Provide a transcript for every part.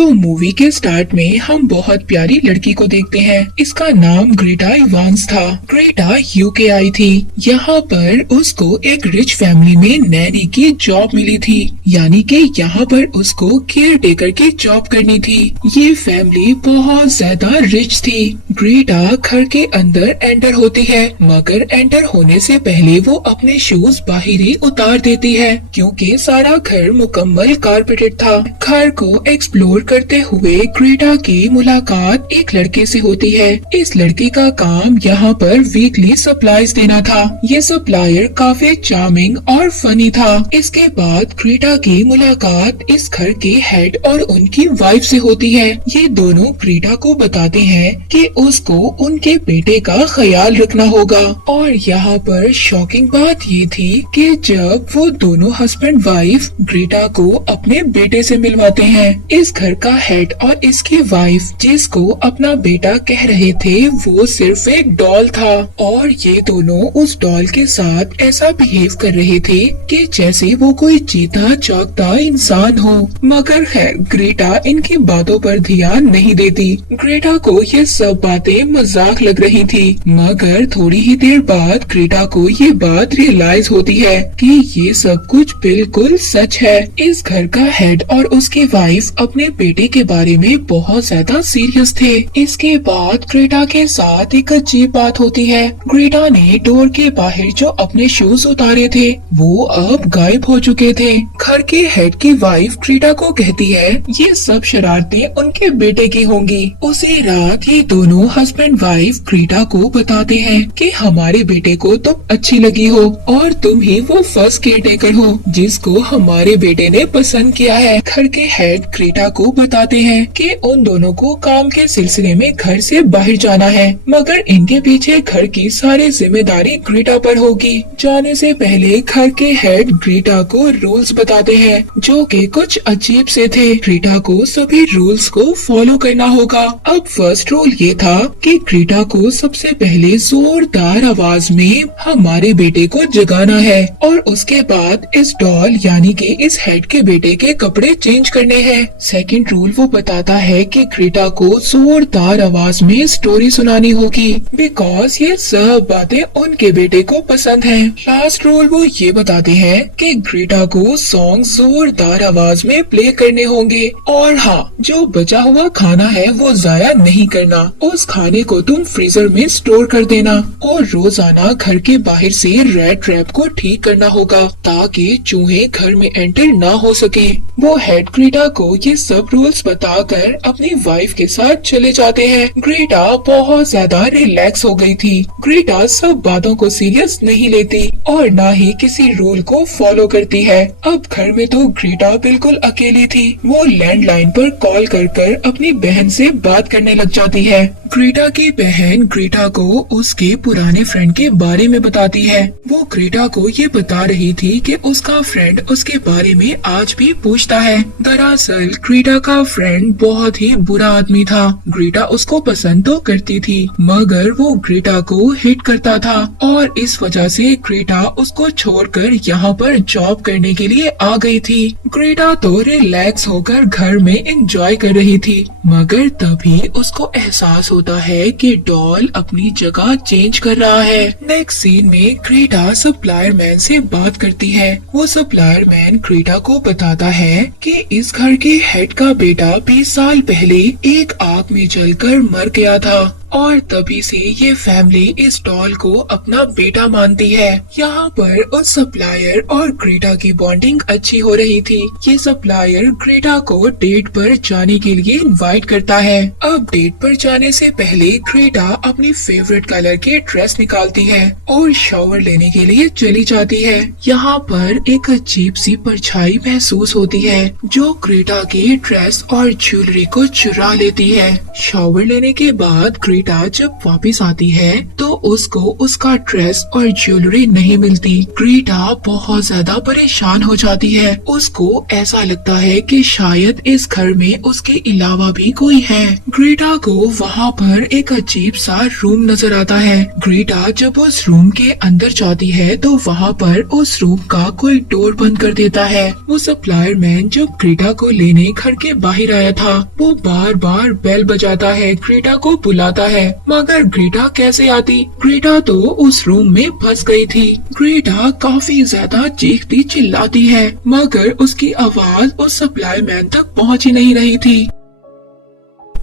तो मूवी के स्टार्ट में हम बहुत प्यारी लड़की को देखते हैं। इसका नाम ग्रेटा इवांस था। ग्रेटा यूके आई थी। यहाँ पर उसको एक रिच फैमिली में नैनी की जॉब मिली थी, यानी कि यहाँ पर उसको केयर टेकर की जॉब करनी थी। ये फैमिली बहुत ज्यादा रिच थी। ग्रेटा घर के अंदर एंटर होती है, मगर एंटर होने से पहले वो अपने शूज बाहर ही उतार देती है, क्योंकि सारा घर मुकम्मल कारपेटेड था। घर को एक्सप्लोर करते हुए ग्रेटा की मुलाकात एक लड़के से होती है। इस लड़के का काम यहाँ पर वीकली सप्लाईज देना था। ये सप्लायर काफी चार्मिंग और फनी था। इसके बाद ग्रेटा की मुलाकात इस घर के हेड और उनकी वाइफ से होती है। ये दोनों ग्रेटा को बताते हैं कि उसको उनके बेटे का ख्याल रखना होगा। और यहाँ पर शॉकिंग बात ये थी कि जब वो दोनों हस्बैंड वाइफ ग्रेटा को अपने बेटे से मिलवाते हैं, इस घर का हेड और इसकी वाइफ जिसको अपना बेटा कह रहे थे वो सिर्फ एक डॉल था, और ये दोनों उस डॉल के साथ ऐसा बिहेव कर रहे थे कि जैसे वो कोई जीता जागता इंसान हो। मगर खैर ग्रेटा इनकी बातों पर ध्यान नहीं देती। ग्रेटा को ये सब बातें मजाक लग रही थी, मगर थोड़ी ही देर बाद ग्रेटा को ये बात रियलाइज होती है कि ये सब कुछ बिल्कुल सच है। इस घर का हेड और उसकी वाइफ अपने बेटे के बारे में बहुत ज्यादा सीरियस थे। इसके बाद ग्रेटा के साथ एक अजीब बात होती है। ग्रेटा ने डोर के बाहर जो अपने शूज उतारे थे वो अब गायब हो चुके थे। घर के हेड की वाइफ ग्रेटा को कहती है ये सब शरारतें उनके बेटे की होंगी। उसी रात ये दोनों हस्बैंड वाइफ ग्रेटा को बताते हैं कि हमारे बेटे को तुम अच्छी लगी हो और तुम ही वो फर्स्ट केयर टेकर हो जिसको हमारे बेटे ने पसंद किया है। घर के हेड ग्रेटा को बताते हैं कि उन दोनों को काम के सिलसिले में घर से बाहर जाना है, मगर इनके पीछे घर की सारी जिम्मेदारी ग्रेटा पर होगी। जाने से पहले घर के हेड ग्रेटा को रूल्स बताते हैं जो कि कुछ अजीब से थे। ग्रेटा को सभी रूल्स को फॉलो करना होगा। अब फर्स्ट रूल ये था कि ग्रेटा को सबसे पहले जोरदार आवाज में हमारे बेटे को जगाना है, और उसके बाद इस डॉल यानी कि इस हेड के बेटे के कपड़े चेंज करने हैं। सेकंड रूल वो बताता है कि ग्रेटा को जोरदार आवाज में स्टोरी सुनानी होगी, बिकॉज ये सब बातें उनके बेटे को पसंद हैं। लास्ट रूल वो ये बताते हैं कि ग्रेटा को सॉन्ग जोरदार आवाज में प्ले करने होंगे, और हाँ, जो बचा हुआ खाना है वो जाया नहीं करना। उस खाने को तुम फ्रीजर में स्टोर कर देना, और रोजाना घर के बाहर से रैट ट्रैप को ठीक करना होगा ताकि चूहे घर में एंटर ना हो सके। वो हेड ग्रेटा को ये सब रूल्स बताकर अपनी वाइफ के साथ चले जाते हैं। ग्रेटा बहुत ज्यादा रिलैक्स हो गई थी। ग्रेटा सब बातों को सीरियस नहीं लेती और ना ही किसी रूल को फॉलो करती है। अब घर में तो ग्रेटा बिल्कुल अकेली थी। वो लैंडलाइन पर कॉल कर कर अपनी बहन से बात करने लग जाती है। ग्रेटा की बहन ग्रेटा को उसके पुराने फ्रेंड के बारे में बताती है। वो ग्रेटा को ये बता रही थी कि उसका फ्रेंड उसके बारे में आज भी पूछता है। दरअसल ग्रेटा का फ्रेंड बहुत ही बुरा आदमी था। ग्रेटा उसको पसंद तो करती थी, मगर वो ग्रेटा को हिट करता था, और इस वजह से ग्रेटा उसको छोड़कर यहाँ पर जॉब करने के लिए आ गई थी। ग्रेटा तो रिलैक्स होकर घर में एंजॉय कर रही थी, मगर तभी उसको एहसास होता है कि डॉल अपनी जगह चेंज कर रहा है। नेक्स्ट सीन में ग्रेटा सप्लायर मैन से बात करती है। वो सप्लायर मैन ग्रेटा को बताता है कि इस घर के हेड का बेटा 20 साल पहले एक आग में जलकर मर गया था, और तभी से ये फैमिली इस डॉल को अपना बेटा मानती है। यहाँ पर उस सप्लायर और ग्रेटा की बॉन्डिंग अच्छी हो रही थी। ये सप्लायर ग्रेटा को डेट पर जाने के लिए इनवाइट करता है। अब डेट पर जाने से पहले ग्रेटा अपनी फेवरेट कलर की ड्रेस निकालती है और शावर लेने के लिए चली जाती है। यहाँ पर एक अजीब सी परछाई महसूस होती है जो ग्रेटा की ड्रेस और ज्वेलरी को चुरा लेती है। शावर लेने के बाद ग्रेटा जब वापस आती है तो उसको उसका ड्रेस और ज्वेलरी नहीं मिलती। ग्रेटा बहुत ज्यादा परेशान हो जाती है। उसको ऐसा लगता है कि शायद इस घर में उसके अलावा भी कोई है। ग्रेटा को वहाँ पर एक अजीब सा रूम नजर आता है। ग्रेटा जब उस रूम के अंदर जाती है तो वहाँ पर उस रूम का कोई डोर बंद कर देता है। वो सप्लायर मैन जब ग्रेटा को लेने घर के बाहर आया था, वो बार बार बेल बजाता है, ग्रेटा को बुलाता है, मगर ग्रेटा कैसे आती। ग्रेटा तो उस रूम में फंस गई थी। ग्रेटा काफी ज्यादा चीखती चिल्लाती है, मगर उसकी आवाज उस सप्लाई मैन तक पहुंच ही नहीं रही थी।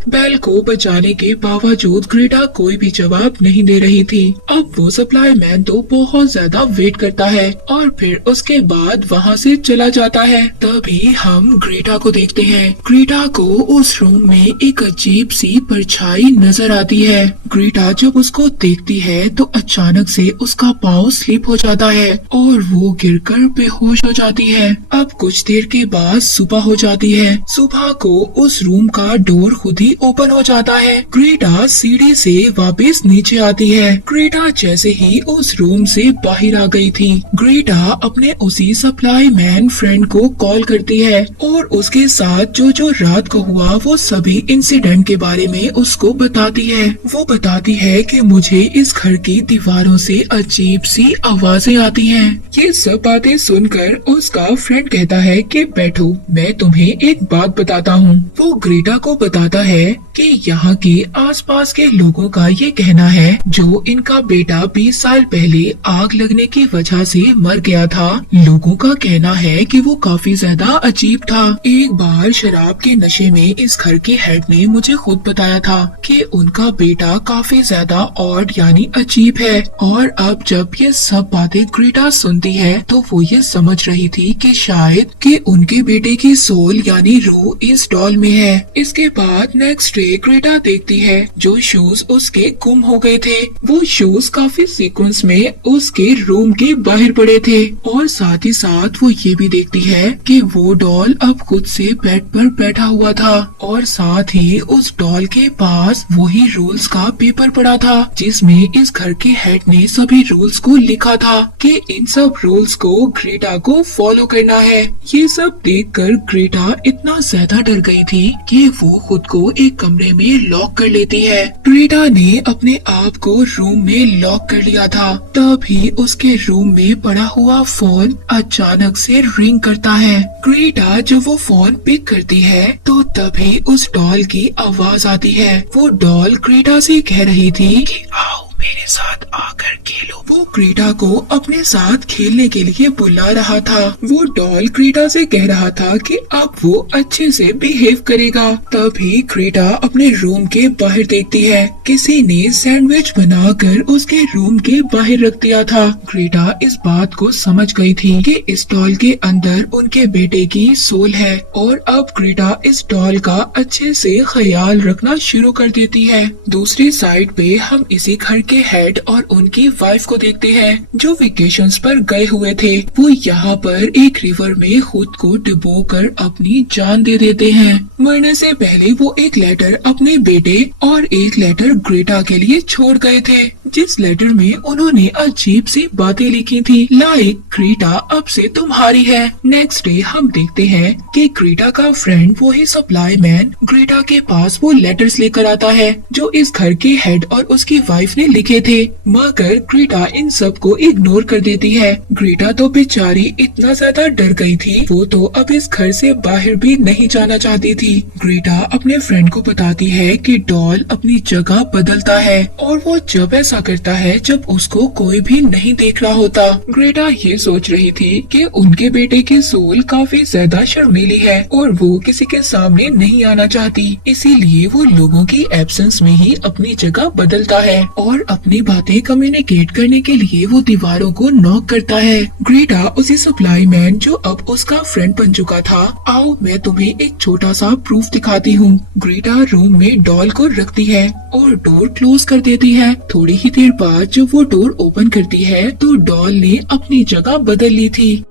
बेल को बचाने के बावजूद ग्रेटा कोई भी जवाब नहीं दे रही थी। अब वो सप्लाई मैन तो बहुत ज्यादा वेट करता है और फिर उसके बाद वहाँ से चला जाता है। तभी हम ग्रेटा को देखते हैं। ग्रेटा को उस रूम में एक अजीब सी परछाई नजर आती है। ग्रेटा जब उसको देखती है तो अचानक से उसका पाँव स्लिप हो जाता है और वो गिरकर बेहोश हो जाती है। अब कुछ देर के बाद सुबह हो जाती है। सुबह को उस रूम का डोर खुद ही ओपन हो जाता है। ग्रेटा सीढ़ी से वापस नीचे आती है। ग्रेटा जैसे ही उस रूम से बाहर आ गई थी, ग्रेटा अपने उसी सप्लाई मैन फ्रेंड को कॉल करती है और उसके साथ जो रात को हुआ वो सभी इंसिडेंट के बारे में उसको बताती है। वो बताती है कि मुझे इस घर की दीवारों से अजीब सी आवाजें आती हैं। ये सब बातें सुनकर उसका फ्रेंड कहता है कि बैठो, मैं तुम्हें एक बात बताता हूँ। वो ग्रेटा को बताता है कि यहाँ के आसपास के लोगों का ये कहना है जो इनका बेटा 20 साल पहले आग लगने की वजह से मर गया था। लोगों का कहना है कि वो काफी ज्यादा अजीब था। एक बार शराब के नशे में इस घर के हेड ने मुझे खुद बताया था कि उनका बेटा काफी ज्यादा ऑड यानी अजीब है। और अब जब ये सब बातें ग्रेटा सुनती है तो वो ये समझ रही थी कि शायद कि उनके बेटे की सोल यानी रूह इस डॉल में है। इसके बाद नेक्स्ट डे ग्रेटा देखती है जो शूज उसके गुम हो गए थे। वो शूज काफी सीक्वेंस में उसके रूम के बाहर पड़े थे और साथ ही साथ वो ये भी देखती है कि वो डॉल अब खुद से बेड पर बैठा हुआ था और साथ ही उस डॉल के पास वही रूल्स का पेपर पड़ा था जिसमें इस घर के हेड ने सभी रूल्स को लिखा था कि इन सब रूल्स को ग्रेटा को फॉलो करना है। ये सब देखकर ग्रेटा इतना ज्यादा डर गई थी कि वो खुद को एक कमरे में लॉक कर लेती है। ग्रेटा ने अपने आप को रूम में लॉक कर लिया था। तभी उसके रूम में पड़ा हुआ फोन अचानक से रिंग करता है। ग्रेटा जब वो फोन पिक करती है तो तभी उस डॉल की आवाज आती है। वो डॉल ग्रेटा से कह रही थी कि आओ मेरे साथ आकर खेलो। वो ग्रेटा को अपने साथ खेलने के लिए बुला रहा था। वो डॉल ग्रेटा से कह रहा था कि अब वो अच्छे से बिहेव करेगा। तभी ग्रेटा अपने रूम के बाहर देखती है किसी ने सैंडविच बनाकर उसके रूम के बाहर रख दिया था। ग्रेटा इस बात को समझ गई थी कि इस डॉल के अंदर उनके बेटे की सोल है और अब ग्रेटा इस डॉल का अच्छे से ख्याल रखना शुरू कर देती है। दूसरी साइड पे हम इसी घर के हेड और उनकी वाइफ को देखते हैं जो वेकेशंस पर गए हुए थे। वो यहाँ पर एक रिवर में खुद को डुबोकर अपनी जान दे देते हैं। मरने से पहले वो एक लेटर अपने बेटे और एक लेटर ग्रेटा के लिए छोड़ गए थे जिस लेटर में उन्होंने अजीब सी बातें लिखी थी लाइक ग्रेटा अब से तुम्हारी है। नेक्स्ट डे हम देखते हैं कि ग्रेटा का फ्रेंड वही सप्लाई मैन ग्रेटा के पास वो लेटर्स लेकर आता है जो इस घर के हेड और उसकी वाइफ ने लिखे थे, मगर ग्रेटा इन सब को इग्नोर कर देती है। ग्रेटा तो बेचारी इतना ज्यादा डर गई थी, वो तो अब इस घर से बाहर भी नहीं जाना चाहती थी। ग्रेटा अपने फ्रेंड को बताती है कि डॉल अपनी जगह बदलता है और वो जब ऐसा करता है जब उसको कोई भी नहीं देख रहा होता। ग्रेटा ये सोच रही थी कि उनके बेटे की सोल काफी ज्यादा शर्मीली है और वो किसी के सामने नहीं आना चाहती, इसीलिए वो लोगों की एब्सेंस में ही अपनी जगह बदलता है और अपनी बातें कम्युनिकेट करने के लिए वो दीवारों को नॉक करता है। ग्रेटा उसी सप्लाई मैन जो अब उसका फ्रेंड बन चुका था, आओ मैं तुम्हें एक छोटा सा प्रूफ दिखाती हूँ। ग्रेटा रूम में डॉल को रखती है और डोर क्लोज कर देती है। थोड़ी ही देर बाद जब वो डोर ओपन करती है तो डॉल ने अपनी जगह बदल ली थी।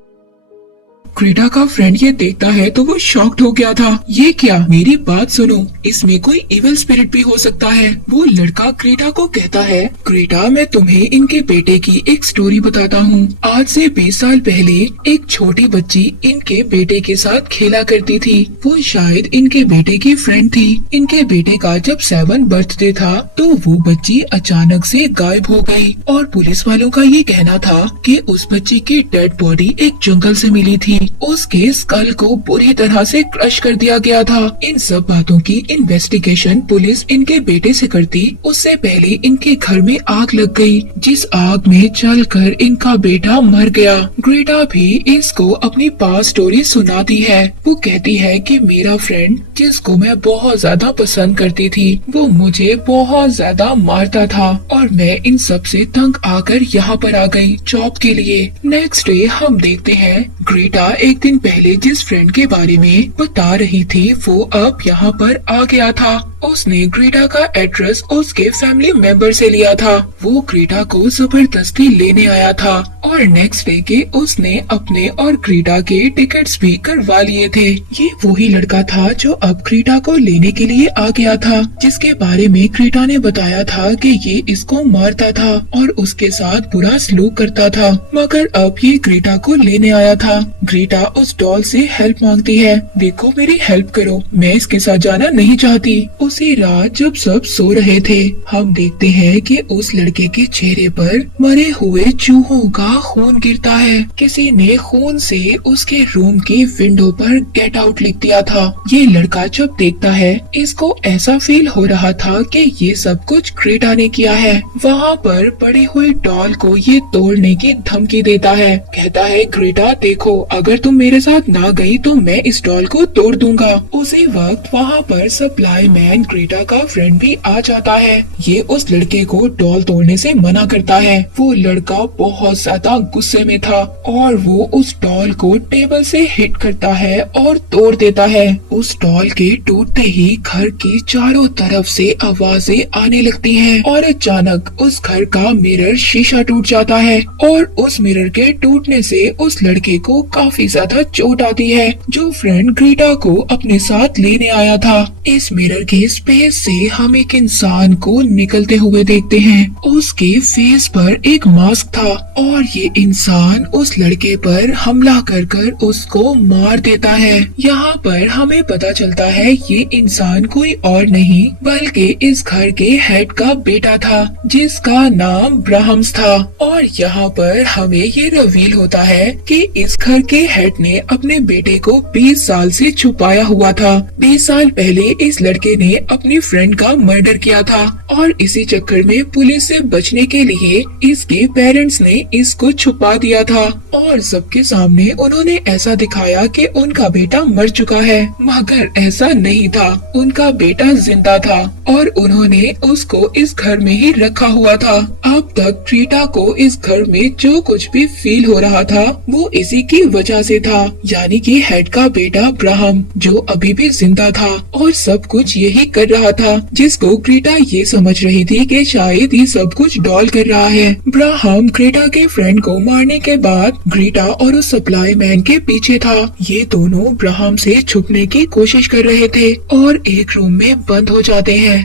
ग्रेटा का फ्रेंड ये देखता है तो वो शॉक्ड हो गया था। ये क्या, मेरी बात सुनो, इसमें कोई इविल स्पिरिट भी हो सकता है। वो लड़का ग्रेटा को कहता है, ग्रेटा मैं तुम्हें इनके बेटे की एक स्टोरी बताता हूँ। आज से 20 साल पहले एक छोटी बच्ची इनके बेटे के साथ खेला करती थी। वो शायद इनके बेटे की फ्रेंड थी। इनके बेटे का जब 7 बर्थडे था तो वो बच्ची अचानक से गायब हो गई और पुलिस वालों का ये कहना था कि उस बच्ची की डेड बॉडी एक जंगल से मिली थी। उसके स्कल को बुरी तरह से क्रश कर दिया गया था। इन सब बातों की इन्वेस्टिगेशन पुलिस इनके बेटे से करती उससे पहले इनके घर में आग लग गई, जिस आग में जलकर इनका बेटा मर गया। ग्रेटा भी इसको अपनी पास्ट स्टोरी सुनाती है। वो कहती है कि मेरा फ्रेंड जिसको मैं बहुत ज्यादा पसंद करती थी वो मुझे बहुत ज्यादा मारता था और मैं इन सब से तंग आकर यहाँ पर आ गई जॉब के लिए। नेक्स्ट डे हम देखते हैं ग्रेटा एक दिन पहले जिस फ्रेंड के बारे में बता रही थी वो अब यहाँ पर आ गया था। उसने ग्रेटा का एड्रेस उसके फैमिली मेंबर से लिया था। वो ग्रेटा को जबरदस्ती लेने आया था और नेक्स्ट डे के उसने अपने और ग्रेटा के टिकट्स भी करवा लिए थे। ये वही लड़का था जो अब ग्रेटा को लेने के लिए आ गया था, जिसके बारे में ग्रेटा ने बताया था कि ये इसको मारता था और उसके साथ बुरा सलूक करता था, मगर अब ये ग्रेटा को लेने आया था। ग्रेटा उस डॉल से हेल्प मांगती है, देखो मेरी हेल्प करो, मैं इसके साथ जाना नहीं चाहती। उसी रात जब सब सो रहे थे हम देखते हैं कि उस लड़के के चेहरे पर मरे हुए चूहों का खून गिरता है। किसी ने खून से उसके रूम की विंडो पर गेट आउट लिख दिया था। ये लड़का जब देखता है इसको ऐसा फील हो रहा था कि ये सब कुछ ग्रेटा ने किया है। वहाँ पर पड़ी हुई डॉल को ये तोड़ने की धमकी देता है। कहता है ग्रेटा देखो, अगर तुम मेरे साथ ना गई तो मैं इस डॉल को तोड़ दूंगा। उसी वक्त वहाँ पर सप्लाई मैन ग्रेटा का फ्रेंड भी आ जाता है। ये उस लड़के को डॉल तोड़ने से मना करता है। वो लड़का बहुत ज्यादा गुस्से में था और वो उस डॉल को टेबल से हिट करता है और तोड़ देता है। उस डॉल के टूटते ही घर की चारों तरफ से आवाजें आने लगती हैं और अचानक उस घर का मिरर शीशा टूट जाता है और उस मिरर के टूटने से उस लड़के को काफी ज्यादा चोट आती है जो फ्रेंड ग्रेटा को अपने साथ लेने आया था। इस मिरर के स्पेस से हम एक इंसान को निकलते हुए देखते हैं। उसके फेस पर एक मास्क था और ये इंसान उस लड़के पर हमला कर उसको मार देता है। यहाँ पर हमें पता चलता है ये इंसान कोई और नहीं बल्कि इस घर के हेड का बेटा था जिसका नाम ब्राह्म्स था। और यहाँ पर हमें ये रिवील होता है कि इस घर के हेड ने अपने बेटे को 20 साल से छुपाया हुआ था। 20 साल पहले इस लड़के ने अपनी फ्रेंड का मर्डर किया था और इसी चक्कर में पुलिस से बचने के लिए इसके पेरेंट्स ने इसको छुपा दिया था और सबके सामने उन्होंने ऐसा दिखाया कि उनका बेटा मर चुका है, मगर ऐसा नहीं था। उनका बेटा जिंदा था और उन्होंने उसको इस घर में ही रखा हुआ था। अब तक ग्रेटा को इस घर में जो कुछ भी फील हो रहा था वो इसी की वजह से था, यानी कि हेड का बेटा ब्राह्म जो अभी भी जिंदा था और सब कुछ यही कर रहा था, जिसको ग्रेटा ये समझ रही थी कि शायद ये सब कुछ डॉल कर रहा है। ब्राह्म ग्रेटा के फ्रेंड को मारने के बाद ग्रेटा और उस सप्लाई मैन के पीछे था। ये दोनों ब्राह्म से छुपने की कोशिश कर रहे थे और एक रूम में बंद हो जाते हैं।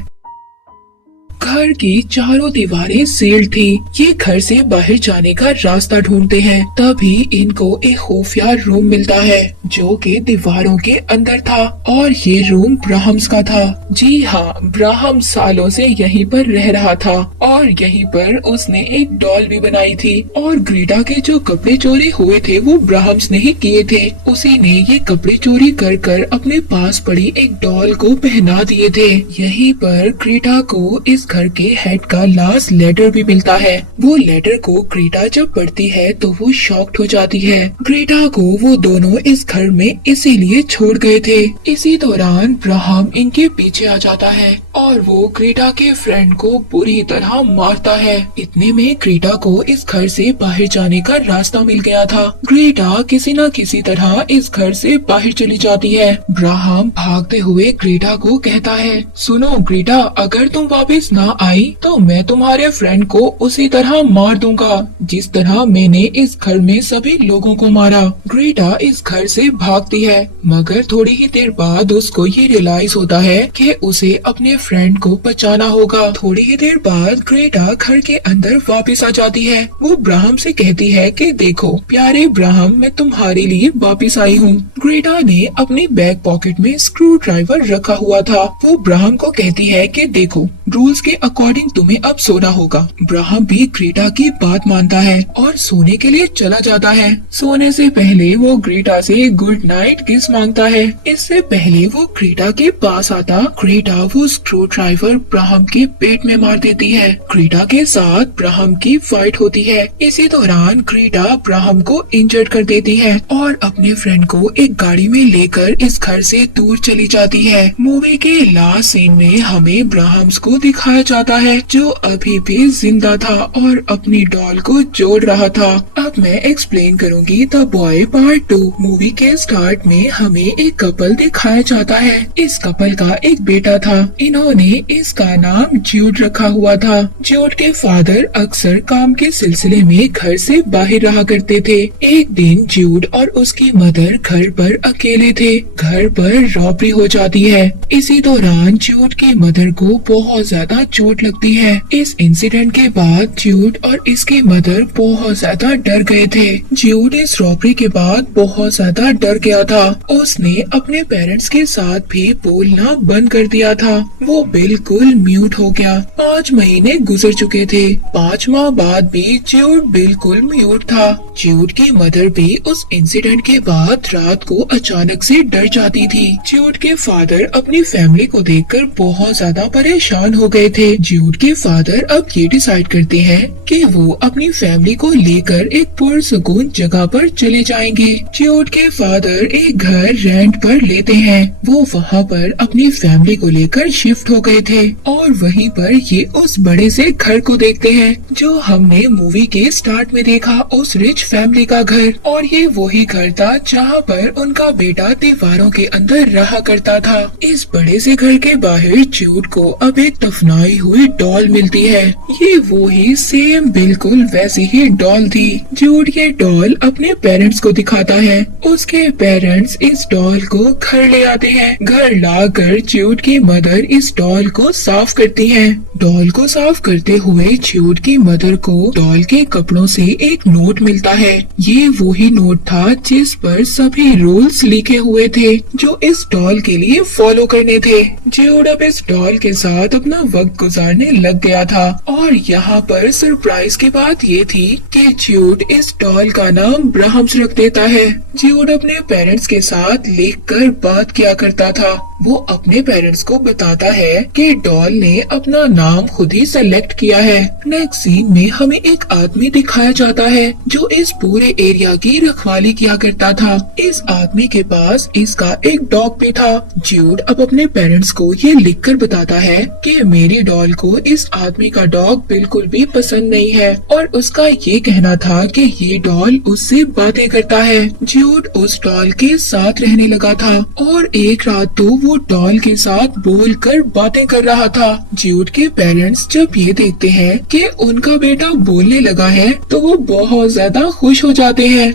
घर की चारों दीवारें सील्ड थी। ये घर से बाहर जाने का रास्ता ढूंढते हैं, तभी इनको एक खुफिया रूम मिलता है जो कि दीवारों के अंदर था और ये रूम ब्राह्म्स का था। जी हाँ, ब्राह्म सालों से यहीं पर रह रहा था और यहीं पर उसने एक डॉल भी बनाई थी और ग्रेटा के जो कपड़े चोरी हुए थे वो ब्राह्म्स ने ही किए थे। उसी ने ये कपड़े चोरी कर अपने पास पड़ी एक डॉल को पहना दिए थे। यहीं पर ग्रेटा को इस घर के हेड का लास्ट लेटर भी मिलता है। वो लेटर को ग्रेटा जब पढ़ती है तो वो शॉक्ड हो जाती है। ग्रेटा को वो दोनों इस घर में इसीलिए छोड़ गए थे। इसी दौरान ब्राह्म इनके पीछे आ जाता है और वो ग्रेटा के फ्रेंड को बुरी तरह मारता है। इतने में ग्रेटा को इस घर से बाहर जाने का रास्ता मिल गया था। ग्रेटा किसी न किसी तरह इस घर से बाहर चली जाती है। ब्राह्म भागते हुए ग्रेटा को कहता है, सुनो ग्रेटा, अगर तुम वापस ना आई तो मैं तुम्हारे फ्रेंड को उसी तरह मार दूंगा जिस तरह मैंने इस घर में सभी लोगों को मारा। ग्रेटा इस घर से भागती है मगर थोड़ी ही देर बाद उसको ये रियलाइज होता है कि उसे अपने फ्रेंड को बचाना होगा। थोड़ी ही देर बाद ग्रेटा घर के अंदर वापस आ जाती है। वो ब्राहम से कहती है कि देखो प्यारे ब्राहम, मैं तुम्हारे लिए वापस आई हूँ। ग्रेटा ने अपनी बैक पॉकेट में स्क्रू ड्राइवर रखा हुआ था। वो ब्राहम को कहती है कि देखो रूल्स के अकॉर्डिंग तुम्हें अब सोना होगा। ब्राहम भी ग्रेटा की बात मानता है और सोने के लिए चला जाता है। सोने से पहले वो ग्रेटा से गुड नाइट किस मांगता है। इससे पहले वो ग्रेटा के पास आता, ग्रेटा वो स्क्रू ड्राइवर ब्राहम के पेट में मार देती है। ग्रेटा के साथ ब्राहम की फाइट होती है। इसी दौरान ग्रेटा ब्राहम को इंजर्ड कर देती है और अपने फ्रेंड को एक गाड़ी में लेकर इस घर से दूर चली जाती है। मूवी के लास्ट सीन में हमें ब्राहम्स को दिखाया जाता है जो अभी भी जिंदा था और अपनी डॉल को जोड़ रहा था। अब मैं एक्सप्लेन करूंगी द बॉय पार्ट 2। मूवी के स्टार्ट में हमें एक कपल दिखाया जाता है। इस कपल का एक बेटा था। इन्होंने इसका नाम ज्यूड रखा हुआ था। ज्यूड के फादर अक्सर काम के सिलसिले में घर से बाहर रहा करते थे। एक दिन ज्यूड और उसकी मदर घर पर अकेले थे। घर पर रॉबरी हो जाती है। इसी दौरान ज्यूड की मदर को बहुत ज्यादा चोट लगती है। इस इंसिडेंट के बाद ज्यूड और इसकी मदर बहुत ज्यादा डर गए थे। ज्यूड इस रॉबरी के बाद बहुत ज्यादा डर गया था। उसने अपने पेरेंट्स के साथ भी बोलना बंद कर दिया था। वो बिल्कुल म्यूट हो गया। 5 महीने गुजर चुके थे। 5 माह बाद भी ज्यूड बिल्कुल म्यूट था। ज्यूड की मदर भी उस इंसिडेंट के बाद रात को अचानक से डर जाती थी। ज्यूड के फादर अपनी फैमिली को देखकर बहुत ज्यादा परेशान हो गए थे। ज्यूड के फादर अब ये डिसाइड करते हैं कि वो अपनी फैमिली को लेकर एक पुरसुकून जगह पर चले जाएंगे। ज्यूड के फादर एक घर रेंट पर लेते हैं। वो वहाँ पर अपनी फैमिली को लेकर शिफ्ट हो गए थे और वहीं पर ये उस बड़े से घर को देखते हैं जो हमने मूवी के स्टार्ट में देखा, उस रिच फैमिली का घर। और ये वही घर था जहाँ पर उनका बेटा दीवारों के अंदर रहा करता था। इस बड़े से घर के बाहर ज्यूड को अब एक दफनाई हुई डॉल मिलती है। ये वो ही सेम बिल्कुल वैसी ही डॉल थी। ज्यूड ये डॉल अपने पेरेंट्स को दिखाता है। उसके पेरेंट्स इस डॉल को घर ले आते हैं। घर लाकर ज्यूड की मदर इस डॉल को साफ करती हैं। डॉल को साफ करते हुए ज्यूड की मदर को डॉल के कपड़ों से एक नोट मिलता है। ये वही नोट था जिस पर सभी रूल्स लिखे हुए थे जो इस डॉल के लिए फॉलो करने थे। ज्यूड अब इस डॉल के साथ अपना वक्त गुजारने लग गया था और यहाँ पर सरप्राइज की बात ये थी कि ज्यूड इस डॉल का नाम ब्राहम्स रख देता है। ज्यूड अपने पेरेंट्स के साथ लिखकर बात किया करता था। वो अपने पेरेंट्स को बताता है कि डॉल ने अपना नाम खुद ही सेलेक्ट किया है। नेक्स्ट सीन में हमें एक आदमी दिखाया जाता है जो इस पूरे एरिया की रखवाली किया करता था। इस आदमी के पास इसका एक डॉग भी था। ज्यूड अब अपने पेरेंट्स को ये लिखकर बताता है कि मेरी डॉल को इस आदमी का डॉग बिल्कुल भी पसंद नहीं है और उसका ये कहना था कि ये डॉल उससे बातें करता है। ज्यूड उस डॉल के साथ रहने लगा था और एक रात तो वो डॉल के साथ बोलकर बातें कर रहा था। ज्यूड के पेरेंट्स जब ये देखते हैं कि उनका बेटा बोलने लगा है तो वो बहुत ज्यादा खुश हो जाते हैं।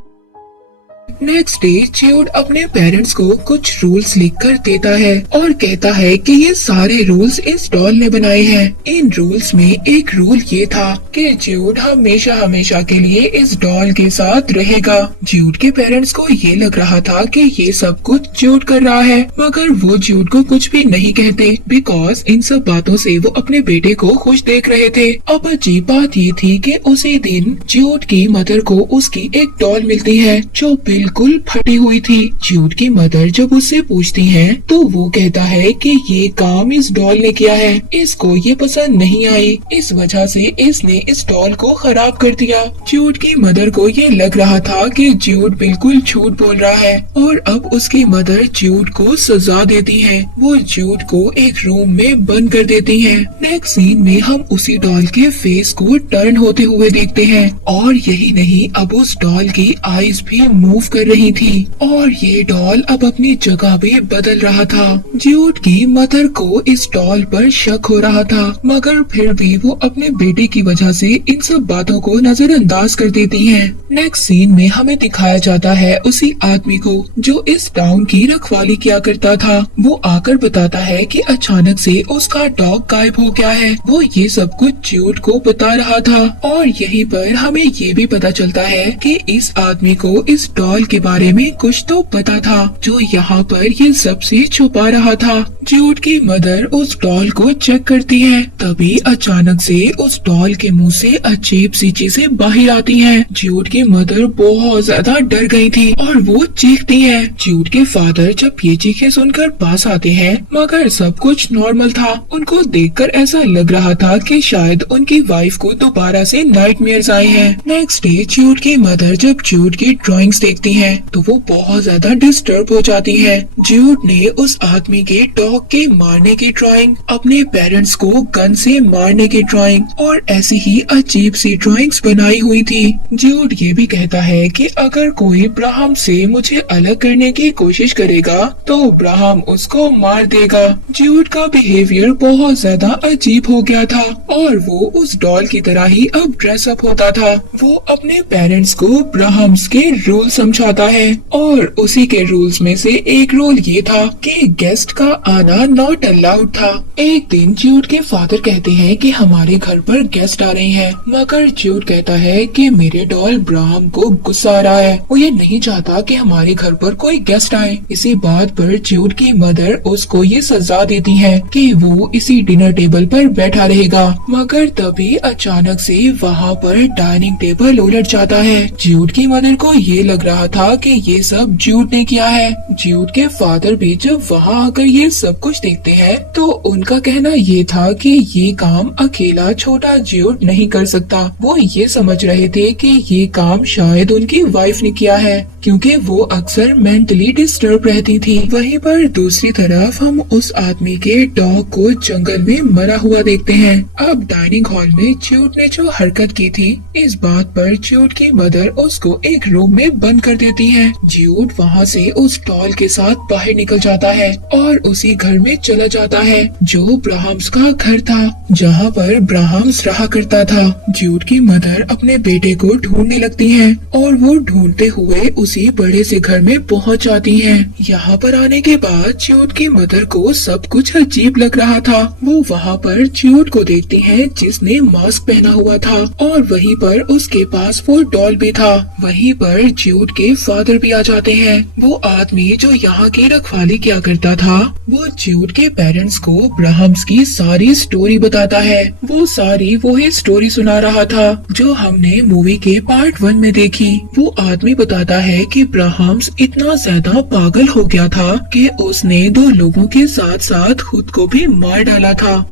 नेक्स्ट डे ज्यूड अपने पेरेंट्स को कुछ रूल्स लिखकर देता है और कहता है कि ये सारे रूल्स इस डॉल ने बनाए हैं। इन रूल्स में एक रूल ये था कि ज्यूड हमेशा हमेशा के लिए इस डॉल के साथ रहेगा। ज्यूड के पेरेंट्स को ये लग रहा था कि ये सब कुछ ज्यूड कर रहा है मगर वो ज्यूड को कुछ भी नहीं कहते बिकॉज इन सब बातों से वो अपने बेटे को खुश देख रहे थे। अब अजीब बात ये थी कि उसी दिन ज्यूड की मदर को उसकी एक डॉल मिलती है जो बिल्कुल फटी हुई थी। ज्यूड की मदर जब उससे पूछती हैं तो वो कहता है कि ये काम इस डॉल ने किया है, इसको ये पसंद नहीं आई, इस वजह से इसने इस डॉल को खराब कर दिया। ज्यूड की मदर को ये लग रहा था कि ज्यूड बिल्कुल झूठ बोल रहा है और अब उसकी मदर ज्यूड को सजा देती है। वो ज्यूड को एक रूम में बंद कर देती है। नेक्स्ट सीन में हम उसी डॉल के फेस को टर्न होते हुए देखते हैं और यही नहीं अब उस डॉल की आईज भी मूव मूव कर रही थी और ये डॉल अब अपनी जगह भी बदल रहा था। ज्यूड की मदर को इस डॉल पर शक हो रहा था, मगर फिर भी वो अपने बेटे की वजह से इन सब बातों को नजरअंदाज कर देती हैं। नेक्स्ट सीन में हमें दिखाया जाता है उसी आदमी को जो इस टाउन की रखवाली किया करता था। वो आकर बताता है कि अचानक से उसका डॉग गायब हो गया है। वो ये सब कुछ ज्यूड को बता रहा था और यहीं पर हमें ये भी पता चलता है कि इस आदमी को इस डॉल के बारे में कुछ तो पता था जो यहाँ पर ये सबसे छुपा रहा था। ज्यूड की मदर उस डॉल को चेक करती है, तभी अचानक से उस डॉल के मुंह से अजीब सी चीजें बाहर आती हैं। ज्यूड की मदर बहुत ज्यादा डर गई थी और वो चीखती है। ज्यूड के फादर जब ये चीखें सुनकर पास आते हैं, मगर सब कुछ नॉर्मल था। उनको देखकर ऐसा लग रहा था कि शायद उनकी वाइफ को दोबारा से नाइटमेयर्स आए हैं। नेक्स्ट डे ज्यूड की मदर जब ज्यूड की ड्राइंग्स देखती हैं, तो वो बहुत ज्यादा डिस्टर्ब हो जाती है। ज्यूड ने उस आदमी के डॉग के मारने की ड्राइंग, अपने पेरेंट्स को गन से मारने की ड्राइंग और ऐसी ही अजीब सी ड्राइंग्स बनाई हुई थी। ज्यूड ये भी कहता है कि अगर कोई ब्राहम से मुझे अलग करने की कोशिश करेगा तो ब्राहम उसको मार देगा। ज्यूड का बिहेवियर बहुत ज्यादा अजीब हो गया था और वो उस डॉल की तरह ही अब ड्रेसअप होता था। वो अपने पेरेंट्स को ब्राहम्स के रूल समझाता है और उसी के रूल्स में से एक रूल ये था कि गेस्ट का आना नॉट अलाउड था। एक दिन ज्यूड के फादर कहते हैं कि हमारे घर पर गेस्ट आ रहे हैं, मगर ज्यूड कहता है कि मेरे डॉल ब्राहम को गुस्सा आ रहा है, वो ये नहीं चाहता कि हमारे घर पर कोई गेस्ट आए। इसी बात पर ज्यूड की मदर उसको ये सजा देती है कि वो इसी डिनर टेबल पर बैठा रहेगा, मगर तभी अचानक से वहाँ पर डाइनिंग टेबल उलट जाता है। ज्यूड की मदर को ये लग रहा था कि ये सब ज्यूड ने किया है। ज्यूड के फादर भी जब वहाँ आकर ये सब कुछ देखते हैं तो उनका कहना ये था कि ये काम अकेला छोटा ज्यूड नहीं कर सकता। वो ये समझ रहे थे कि ये काम शायद उनकी वाइफ ने किया है, क्योंकि वो अक्सर मेंटली डिस्टर्ब रहती थी। वहीं पर दूसरी तरफ हम उस आदमी के डॉग को जंगल में मरा हुआ देखते हैं। अब डाइनिंग हॉल में ज्यूड ने जो हरकत की थी, इस बात पर ज्यूड की मदर उसको एक रूम में बंद कर देती है। ज्यूड वहाँ से उस डॉल के साथ बाहर निकल जाता है और उसी घर में चला जाता है जो ब्राहम्स का घर था, जहाँ पर ब्राहम्स रहा करता था। ज्यूड की मदर अपने बेटे को ढूंढने लगती हैं और वो ढूंढते हुए उसी बड़े से घर में पहुँच जाती हैं। यहाँ पर आने के बाद ज्यूड की मदर को सब कुछ अजीब लग रहा था। वो वहाँ पर ज्यूड को देखती हैं जिसने मास्क पहना हुआ था और वहीं पर उसके पास वो डॉल भी था। वहीं पर ज्यूड के फादर भी आ जाते हैं। वो आदमी जो यहाँ की रखवाली किया करता था, वो ज्यूड के पेरेंट्स को ब्राहम्स की सारी स्टोरी बताता है। वो सारी वही स्टोरी सुना रहा था जो हमने मूवी के पार्ट 1 में देखी। वो आदमी बताता है कि ब्राहम्स इतना ज्यादा पागल हो गया था कि उसने 2 लोगों के साथ साथ खुद को भी मार डाला था।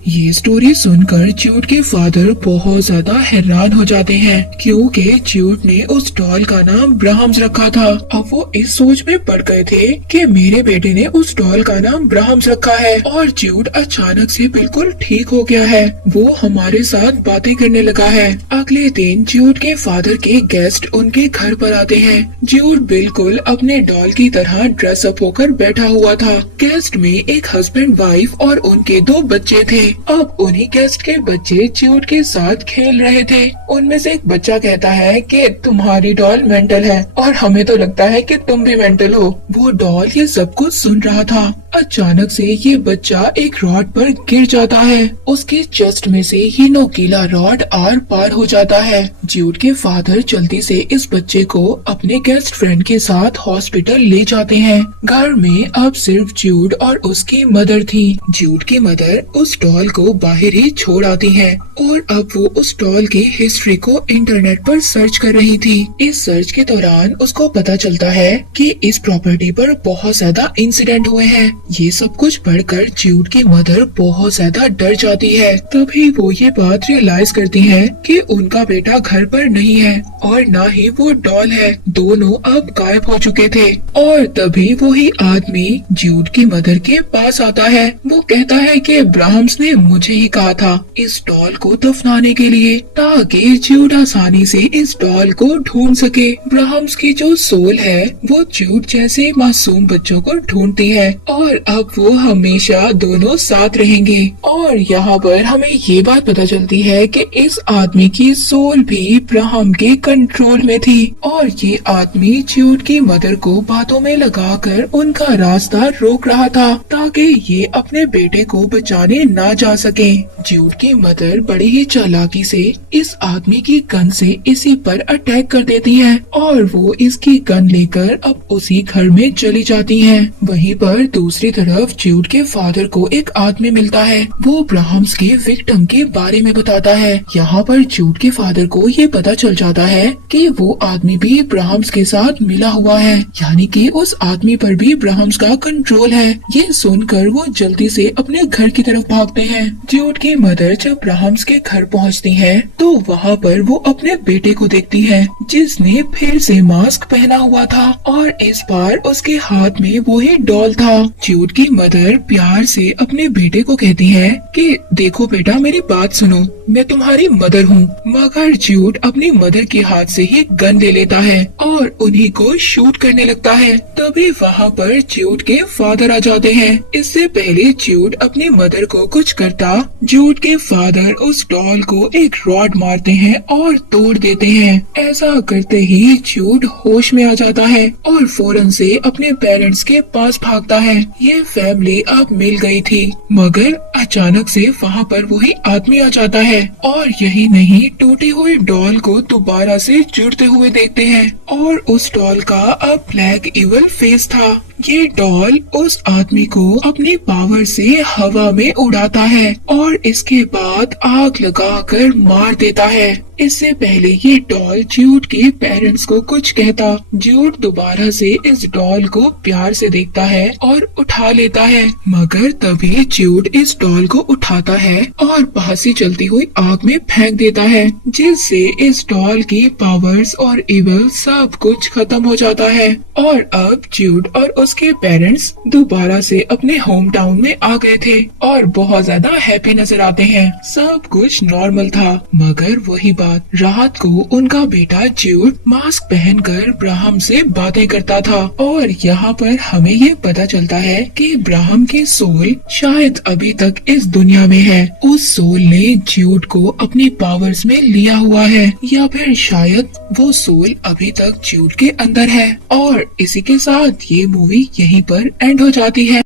ये स्टोरी सुनकर ज्यूड के फादर बहुत ज्यादा हैरान हो जाते हैं, क्योंकि ज्यूड ने उस डॉल का नाम ब्राहम्स रखा था। अब वो इस सोच में पड़ गए थे कि मेरे बेटे ने उस डॉल का नाम ब्राहम्स रखा है और ज्यूड अचानक से बिल्कुल ठीक हो गया है। वो हमारे साथ बातें करने लगा है। अगले दिन ज्यूड के फादर के गेस्ट उनके घर पर आते हैं। ज्यूड बिल्कुल अपने डॉल की तरह ड्रेसअप होकर बैठा हुआ था। गेस्ट में एक हस्बैंड वाइफ और उनके 2 बच्चे थे। अब उन्हीं गेस्ट के बच्चे ज्यूड के साथ खेल रहे थे। उनमें से एक बच्चा कहता है कि तुम्हारी डॉल मेंटल है और हमें तो लगता है कि तुम भी मेंटल हो। वो डॉल ये सब कुछ सुन रहा था। अचानक से ये बच्चा एक रॉड पर गिर जाता है। उसके चेस्ट में से ये नोकीला रॉड आर पार हो जाता है। ज्यूड के फादर जल्दी से इस बच्चे को अपने गेस्ट फ्रेंड के साथ हॉस्पिटल ले जाते हैं। घर में अब सिर्फ ज्यूड और उसकी मदर थी। ज्यूड की मदर उस डॉल को बाहर ही छोड़ आती है और अब वो उस डॉल की हिस्ट्री को इंटरनेट पर सर्च कर रही थी। इस सर्च के दौरान उसको पता चलता है कि इस प्रॉपर्टी पर बहुत ज्यादा इंसिडेंट हुए हैं, ये सब कुछ पढ़कर ज्यूड की मदर बहुत ज्यादा डर जाती है। तभी वो ये बात रियलाइज करती है कि उनका बेटा घर पर नहीं है और ना ही वो डॉल है, दोनों अब गायब हो चुके थे। और तभी वही आदमी ज्यूड की मदर के पास आता है। वो कहता है कि ब्राह्म्स ने मुझे ही कहा था इस डॉल को दफनाने के लिए, ताकि ज्यूड आसानी से इस डॉल को ढूंढ सके। ब्राह्म्स की जो सोल है वो ज्यूड जैसे मासूम बच्चों को ढूंढती है और अब वो हमेशा दोनों साथ रहेंगे। और यहाँ पर हमें ये बात पता चलती है कि इस आदमी की सोल भी ब्राह्म के कंट्रोल में थी और ये आदमी ज्यूड की मदर को बातों में लगाकर उनका रास्ता रोक रहा था ताकि ये अपने बेटे को बचाने ना जा सके। ज्यूड की मदर बड़ी ही चालाकी से इस आदमी की गन से इसी पर अटैक कर देती है और वो इसकी गन लेकर अब उसी घर में चली जाती है। वहीं पर दूसरी तरफ ज्यूड के फादर को एक आदमी मिलता है। वो ब्राह्म्स के विक्टिम के बारे में बताता है। यहाँ पर ज्यूड के फादर को ये पता चल जाता है कि वो आदमी भी ब्राह्म्स के साथ मिला हुआ है, यानी कि उस आदमी पर भी ब्राह्म्स का कंट्रोल है। ये सुनकर वो जल्दी से अपने घर की तरफ भागते हैं। ज्यूड की मदर जब ब्राह्म्स के घर पहुँचती है तो वहाँ पर वो अपने बेटे को देखती है जिसने फिर से मास्क पहना हुआ था और इस बार उसके हाथ में वही डॉल था। ज्यूड की मदर प्यार से अपने बेटे को कहती है कि देखो बेटा, मेरी बात सुनो, मैं तुम्हारी मदर हूँ। मगर ज्यूड अपनी मदर के हाथ से ही गन ले लेता है और उन्हीं को शूट करने लगता है। तभी वहाँ पर ज्यूड के फादर आ जाते हैं। इससे पहले ज्यूड अपनी मदर को कुछ करता, ज्यूड के फादर उस डॉल को एक रॉड मारते हैं और तोड़ देते हैं। ऐसा करते ही ज्यूड होश में आ जाता है और फौरन से अपने पेरेंट्स के पास भागता है। ये फैमिली अब मिल गई थी, मगर अचानक से वहाँ पर वही आदमी आ जाता है और यही नहीं, टूटी हुई डॉल को दोबारा से जुड़ते हुए देखते हैं और उस डॉल का अब ब्लैक इवल फेस था। ये डॉल उस आदमी को अपनी पावर से हवा में उड़ाता है और इसके बाद आग लगाकर मार देता है। इससे पहले ये डॉल ज्यूड के पेरेंट्स को कुछ कहता, ज्यूड दोबारा से इस डॉल को प्यार से देखता है और उठा लेता है, मगर तभी ज्यूड इस डॉल को उठाता है और पास ही चलती हुई आग में फेंक देता है, जिससे इस डॉल की पावर्स और इवल सब कुछ खत्म हो जाता है। और अब ज्यूड और उसके पेरेंट्स दोबारा से अपने होम टाउन में आ गए थे और बहुत ज्यादा हैप्पी नजर आते हैं। सब कुछ नॉर्मल था, मगर वही बात, रात को उनका बेटा ज्यूड मास्क पहनकर ब्राह्म से बातें करता था और यहाँ पर हमें ये पता चलता है कि ब्राह्म की सोल शायद अभी तक इस दुनिया में है। उस सोल ने ज्यूड को अपनी पावर्स में लिया हुआ है, या फिर शायद वो सोल अभी तक ज्यूड के अंदर है। और इसी के साथ ये मूवी यहीं पर एंड हो जाती है।